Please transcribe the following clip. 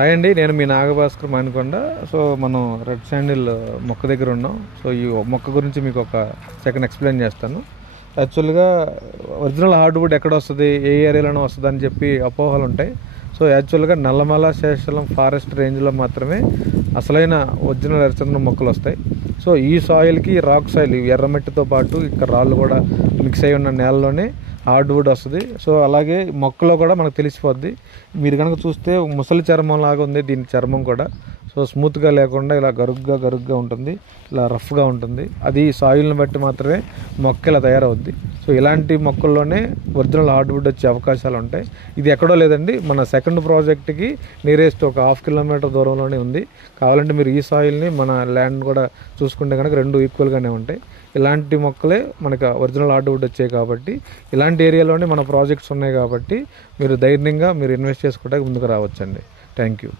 Hi అండి, నేను మీ నాగభాస్కర్ Manukonda. So మనం రెడ్ శాండిల్ మొక్క దగ్గర ఉన్నాం. సో ఈ మొక్క గురించి మీకు ఒక సెకండ్ ఎక్స్ప్లెయిన్ చేస్తాను. యాక్చువల్గా ఒరిజినల్ హార్డ్వుడ్ ఎక్కడ వస్తుంది, ఏ ఏరియాలోనే వస్తుంది అని చెప్పి అపోహలు ఉంటాయి. సో యాక్చువల్గా నల్లమల శేషాచలం ఫారెస్ట్ రేంజ్లో మాత్రమే అసలైన ఒరిజినల్ ఎర్రచందనం మొక్కలు వస్తాయి. సో ఈ సాయిల్కి రాక్ సాయిల్, ఎర్రమట్టితో పాటు ఇక్కడ రాళ్ళు కూడా మిక్స్ అయి ఉన్న నేలలోనే హార్డ్వుడ్ వస్తుంది. సో అలాగే మొక్కలో కూడా మనకు తెలిసిపోద్ది. మీరు కనుక చూస్తే ముసలి చర్మం లాగా ఉంది దీని చర్మం కూడా. సో స్మూత్గా లేకుండా ఇలా గరుగ్గా ఉంటుంది, ఇలా రఫ్గా ఉంటుంది. అది సాయిల్ని బట్టి మాత్రమే మొక్క ఇలా తయారవుద్ది. సో ఇలాంటి మొక్కల్లోనే ఒరిజినల్ హార్డ్వుడ్ వచ్చే అవకాశాలు ఉంటాయి. ఇది ఎక్కడో లేదండి, మన సెకండ్ ప్రాజెక్ట్కి నియరెస్ట్ ఒక 1/2 కిలోమీటర్ దూరంలోనే ఉంది. కావాలంటే మీరు ఈ సాయిల్ని మన ల్యాండ్ కూడా చూసుకుంటే కనుక రెండు ఈక్వల్గానే ఉంటాయి. ఇలాంటి మొక్కలే మనకు ఒరిజినల్ హార్డ్వుడ్ వచ్చాయి కాబట్టి, ఇలాంటి ఏరియాలోనే మన ప్రాజెక్ట్స్ ఉన్నాయి కాబట్టి మీరు ధైర్యంగా మీరు ఇన్వెస్ట్ చేసుకోవడానికి ముందుకు రావచ్చండి. Thank you.